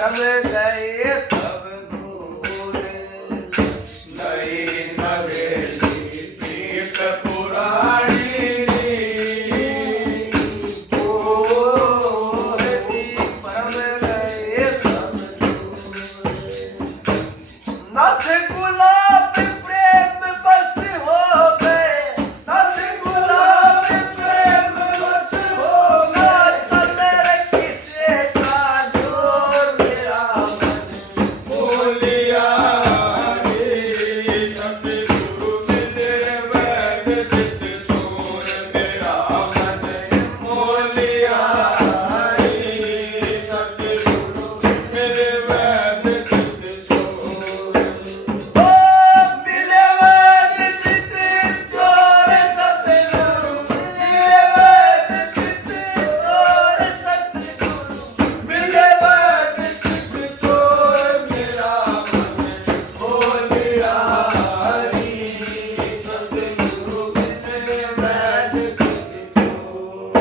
परम गए सब दूर, नई नवेली प्रीत पुराणी, परम गए सब दूर। नाथ गुलाब प्रेम बस हो गए, नाथ गुलाब प्रेम बस हो गए, कदर किसे का जोर मेरा मन बोलिया रे सतगुरु मिले वैद चित चोर मेरा मन, बोलिया रे सतगुरु मिले वैद चित चोर। ओ मिले वैद चित चोर सतगुरु, मिले वैद चित चोर सतगुरु, मिले वैद चित चोर मेरा मन, बोलिया रे सतगुरु मिले वैद चित चोर।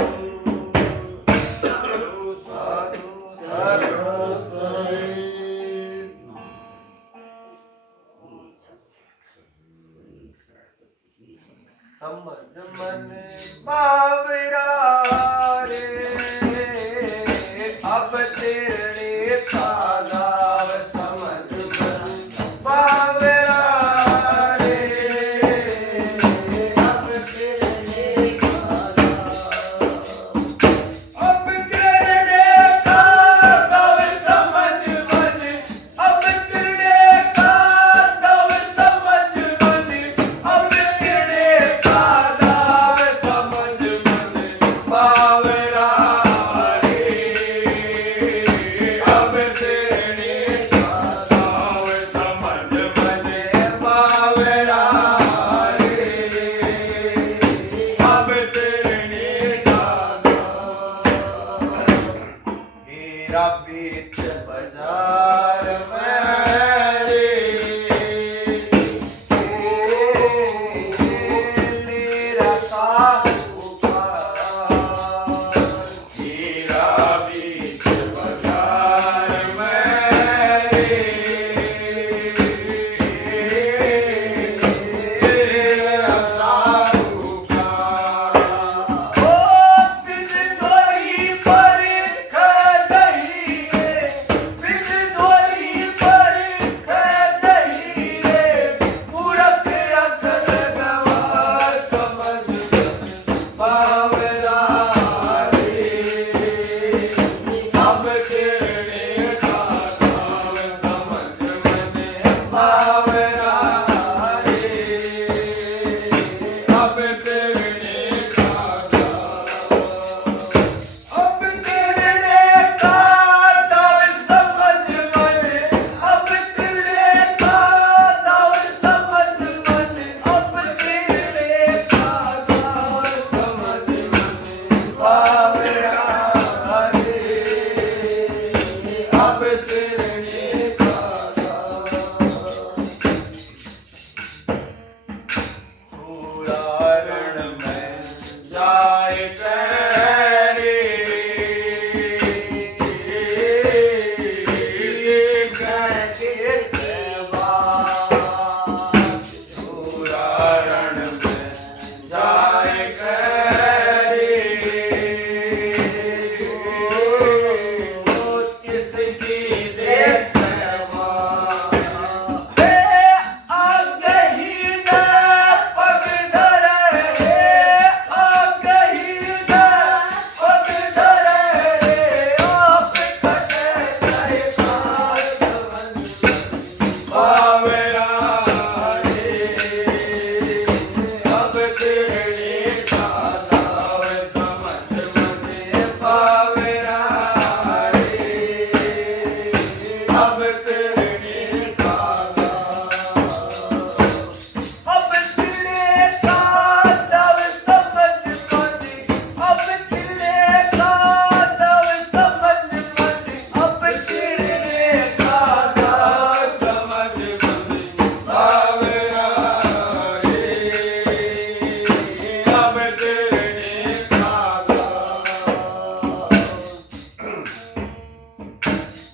साधु साधु समझ मन बावरा रे, अब तेरे का गाव समझ मन बावरा रे, अब तेरे का गाव, अब तेरे का गाव समझ मन, अब तेरे का गाव समझ मन, अब तेरे का गाव समझ मन बावरा रे, अब तेरे का गाव समझ मन बावरा रे, अब तेरे का हीरा बीच बाजार में रे, नीरा का पुकार, हीरा बीच बाजार में रे, तेरा साहूकार। ओ बिन धोई पर खदही रे, बिन धोई पर खदही रे, मूरख अकल गवार समझ बावरा रे, अब तेरे का गाव समझ मन बावरा रे, अब तेरे का गाव, अब तेरे का दाव समझ मन, अब तेरे का दाव समझ मन, अब तेरे का दाव समझ मन बावरा रे, अब तेरे का दाव। उदाहरण में जाए तेरे उदाहरण में जाए किसकी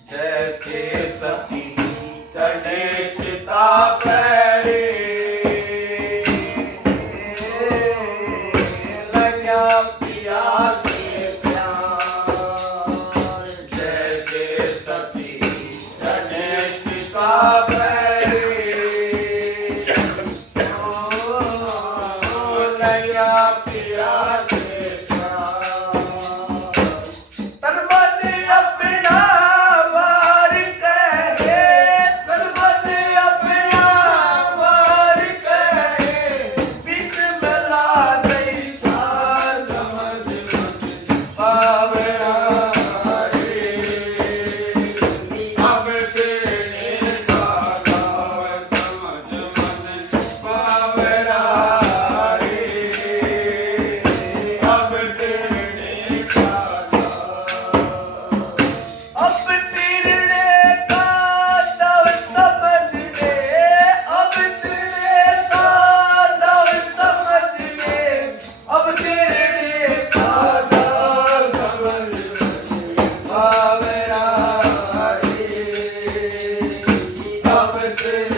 देख हे सती चढ़े चिता पैरे लग्या पिया के प्यार जैसे सती चढ़े चिता पैरे लग्या पिया के प्यार तन मन अपना वार कहे तन मन अपना वार कहे बीच मिला नहीं था समझ पावरा अब तेरे का गाव समझ मन पावरा अब तेरे का अब तेरे का दाव समझ ले अब तेरे का दाव समझ ले अब तेरे का दाव समझ पावरा अब तेरे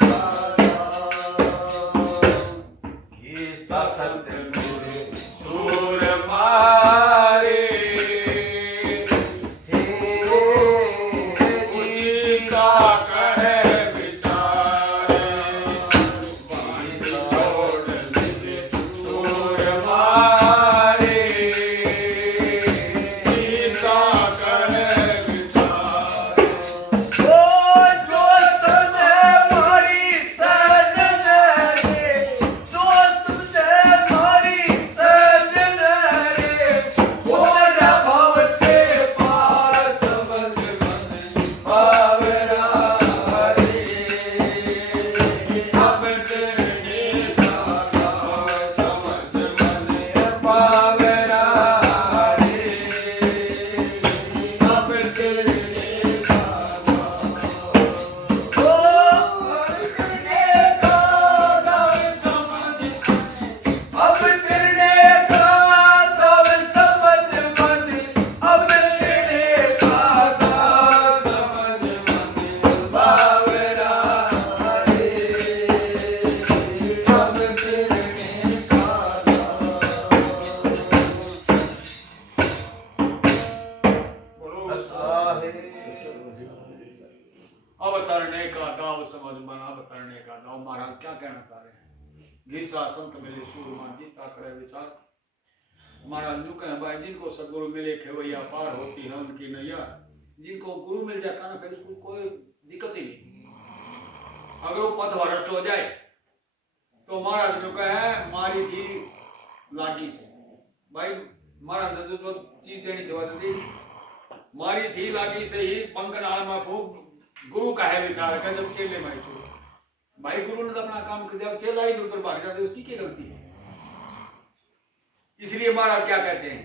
का सतगुरु सूर मारे उनका कहे विचार छोड़ सूर मारे उनका कहे विचार ओ जो तुझे मारी सजन रे जो तुझे मारी सजन रे वो न भव के पार समझ मन पावरा अब तेरे का गाव समझ मन पावरा अब तेरे अब तेरे का दाव समझ मन अब तेरे का दाव समझ मन बावरा अब तेरे का अवतरने का दाव समझ मन अवतरने का दाव। महाराज क्या कहना चाह रहे हैं? घीसा संत मिले सूरमा जीता करे विचार। महाराज यूं कहें भाई जिनको सदगुरु मिले खेवैया पार होती है उनकी नैया। जिनको गुरु मिल जाता ना फिर उसको कोई दिक्कत ही नहीं। अगर वो पथ भ्रष्ट हो जाए तो महाराज ने कहा मारी थी लागी से। भाई महाराज ने जो चीज देनी थी वो तो दी। मारी थी लागी से ही पंकनाल में फूक गुरु का है विचार का जब चेले में छू। भाई गुरु ने तो अपना काम कर दिया, अब चेला ही उधर भाग जाते उसकी क्या गलती है? इसलिए महाराज क्या कहते हैं?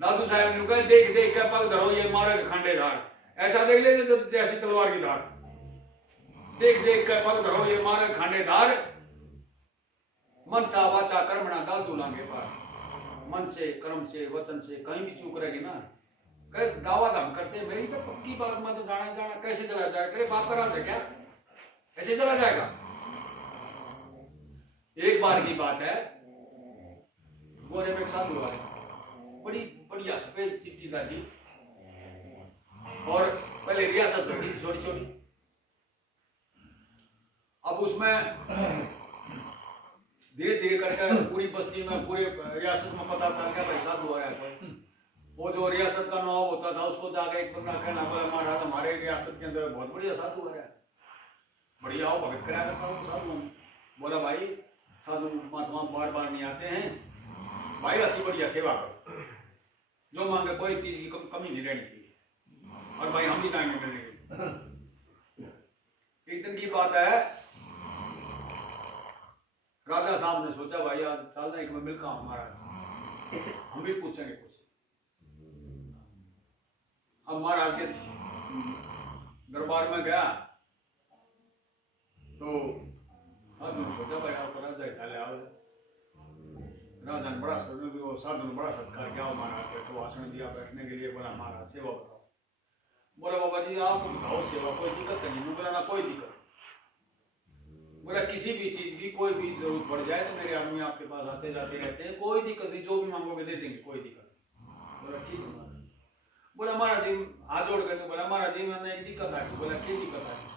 दादू साहब ने कहा देख देख के पग धरो ये मारे खंडे धार। ऐसा देख ले तो जैसी तलवार की धार। देख देख के पग धरो ये मारे खंडे धार। मन सा वाचा कर्मणा दादू लांगे पार। मन से कर्म से वचन से कहीं भी चूक रहेगी ना दावा दाम करते हैं मेरी तो पक्की बात में तो जाना ही जाना। कैसे चला जाएगा? तेरे बाप का राज है क्या? ऐसे चला जाएगा? एक बार की बात है, गोरे में एक साधु आए, बड़ी बढ़िया सफेद चिट्ठी दादी और पहले रियासत होती थी छोटी छोटी। अब उसमें धीरे धीरे करके पूरी बस्ती में पूरे रियासत में पता चल गया भाई साधु आया कोई। वो जो रियासत का नवाब होता था उसको जाके एक बंदा कहना बोला महाराज हमारे रियासत के अंदर बहुत बढ़िया साधु आया, बढ़िया आओ भगत कराया करता हूँ साधु। बोला भाई साधु महात्मा बार बार नहीं आते हैं, भाई अच्छी बढ़िया सेवा करो, जो मांगे कोई चीज की कमी नहीं रहनी चाहिए और भाई हम भी जाएंगे मिलने के। एक दिन की बात है, राजा साहब ने सोचा भाई आज चलना एक मैं मिलता हूँ महाराज, हम भी पूछेंगे कुछ। अब महाराज के दरबार में गया तो साधु ने सोचा भाई आप राजा चले आओ। राजा ने बड़ा साधु ने बड़ा सत्कार किया महाराज को, भाषण दिया बैठने के लिए, बोला महाराज सेवा बताओ। बोला बाबा जी आप बताओ सेवा कोई दिक्कत नहीं। मैं बोला ना कोई दिक्कत। बोला किसी भी चीज की कोई भी जरूरत पड़ जाए तो मेरे आदमी आपके पास आते जाते रहते हैं, कोई दिक्कत नहीं, जो भी मांगोगे दे देंगे, कोई दिक्कत नहीं। बोला ठीक है महाराज। बोला महाराज जी हाथ जोड़ करके बोला महाराज जी मैंने एक दिक्कत आ गई। बोला क्या दिक्कत आ गई?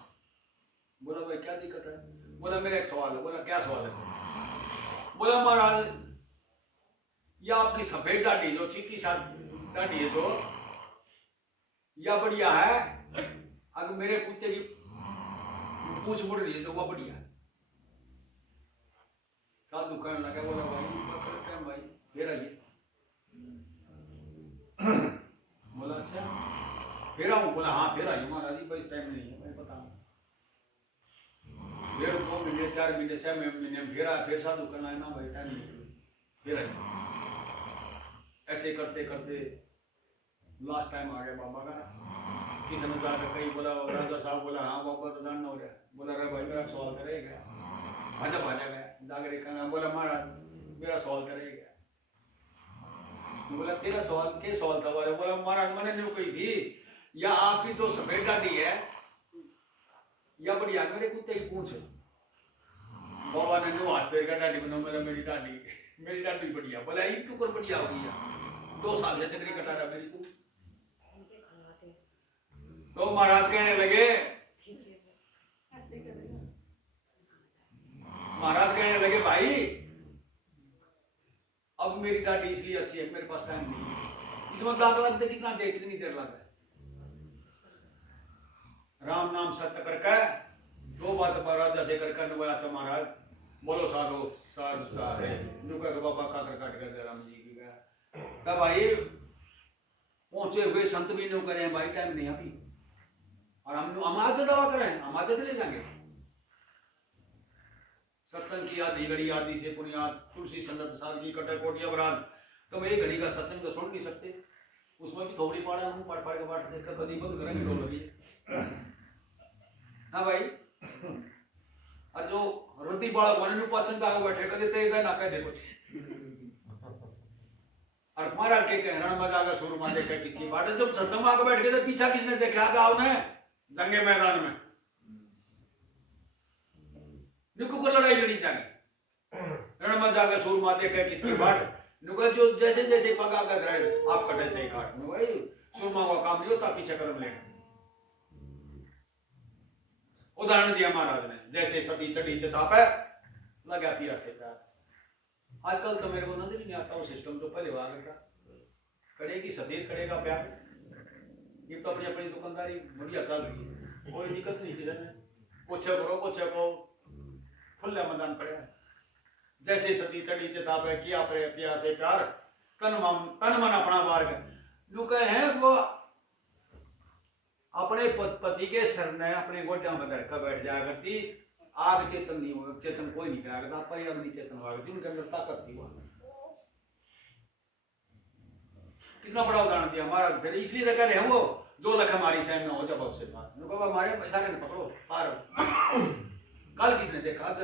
बोला भाई क्या दिक्कत है? बोला मेरा एक सवाल है। बोला क्या सवाल है? बोला महाराज ये आपकी सफेद दाढ़ी जो चिट्टी सा दाढ़ी है तो या बढ़िया है, अगर मेरे कुत्ते की पूछ मुड़ रही है तो वह बढ़िया है। साधु कहने लगा बोला भाई भाई फिर आइए। बोला अच्छा फिर आऊँ? बोला हाँ फिर आइए महाराज जी, बस टाइम नहीं है मैं बता। फिर 2 महीने 4 महीने 6 महीने फिर आया, फिर साधु कहना है ना भाई टाइम नहीं, फिर आइए। ऐसे करते करते लास्ट टाइम आ गया बाबा का। किसी ने जाकर कही बोला राजा साहब, बोला हाँ बाबा तो जानना हो रहा है। बोला रे भाई मेरा सवाल करेगा? भाजा भाजा गया जाकर कहना। बोला महाराज मेरा सवाल करेगा? बोला तेरा सवाल क्या सवाल था? बोला महाराज मैंने न्यू कही थी या आपकी जो सफेद दाढ़ी है या बढ़िया मेरे कुत्ते की पूंछ। बाबा ने न्यू हाथ पैर का दाढ़ी बना। मेरी दाढ़ी बढ़िया। बोला इन क्यों कर बढ़िया हो गई? 2 साल से चक्री कटा रहा मेरी को। तो महाराज कहने लगे भाई अब मेरी दाढ़ी इसलिए अच्छी है मेरे पास टाइम नहीं है। इसमें दाग लगते कितना देर कितनी देर लगा है? राम नाम सत्य करके 2 बात राजा से करके बोला अच्छा महाराज बोलो साधो साधु साधे बाबा खाकर काट कर राम जी की गया। तब भाई पहुंचे हुए संत भी न्यू करें भाई टाइम नहीं अभी, और हम आज दवा करें, हम आज चले जाएंगे। सत्संग की आधी घड़ी आदि से पुनियाद तुलसी संगत साल की कटे कोटिया बरात। तो मैं 1 घड़ी का सत्संग तो सुन नहीं सकते, उसमें भी थोड़ी पाड़ा हूँ पाठ के पाठ देखकर कभी बंद करेंगे तो लगी। हाँ भाई और जो रुद्धि बाड़ा बोने नु पाचन जाके बैठे कदे तेरे इधर ना कह दे कुछ। और महाराज के रण में जाकर शुरू में देखा किसकी बात है। जब सत्संग आके बैठ गए तो पीछा किसने देखा? गाँव ने जंगे मैदान में निकू को लड़ाई लड़ी जागी। रण में जाकर शुरू में देखा किसकी बात नुका जो जैसे जैसे पगा का रहे आप कटे चाहिए काट में भाई सुरमा का काम नहीं होता, पीछे कदम लेना। उदाहरण दिया महाराज ने, जैसे सती चढ़ी चिता पे लगा पिया से प्यार। आजकल तो मेरे को नजर ही नहीं आता वो सिस्टम जो पहले हुआ करता। करेगी सती करेगा प्यार। ये तो अपनी अपनी दुकानदारी बढ़िया चल रही है, कोई दिक्कत नहीं किधर में। कुछ करो खुला मैदान पड़े। जैसे सती चढ़ी चिता पे किया पिया से प्यार तन मन अपना बार लुके हैं वो अपने पति के सर ने अपने गोड्या में धर कर बैठ जाया करती। आग चेतन नहीं हो, चेतन कोई नहीं कराया करता, पर अग्नि चेतन हुआ करती, उनके अंदर ताकत थी। वहां कितना बड़ा उदाहरण दिया महाराज। फिर इसलिए तो कह रहे हैं वो जो लख हमारी सहन में हो जब से बाबा हमारे सारे ने पकड़ो पार। कल किसने देखा आज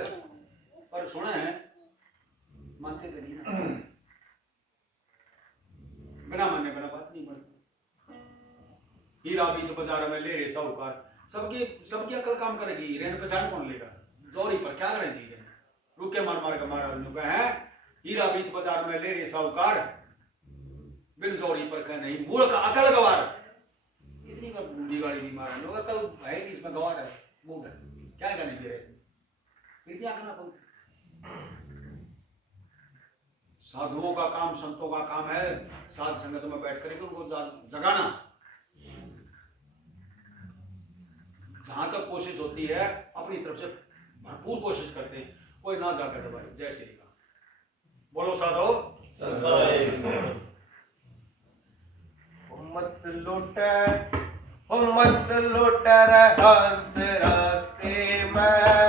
पर सुना है मानते तो नहीं ना। बिना मानने बिना बात नहीं बनती। हीरा बीच बाजार में ले रहे साहूकार, सबकी अकल काम करेगी। हीरे ने पहचान कौन लेगा? जोरी पर क्या करेंगे? हीरे रुके मार मार के महाराज ने कहा है हीरा बीच बाजार में ले रहे साहूकार बिन जोरी पर कह नहीं मूर्ख अकल गवार। कितनी का बूढ़ी गाड़ी भी महाराज लोग अकल है कि इसमें गवार है मूड है क्या करने दे रहे फिर क्या करना पड़ता। साधुओं का काम संतों का काम है साध संगत में बैठ कर उनको जगाना। जहां तक कोशिश होती है अपनी तरफ से भरपूर कोशिश करते हैं, कोई ना जाकर दबाए। जय श्री राम बोलो साधो। मत लुटे हंस रास्ते में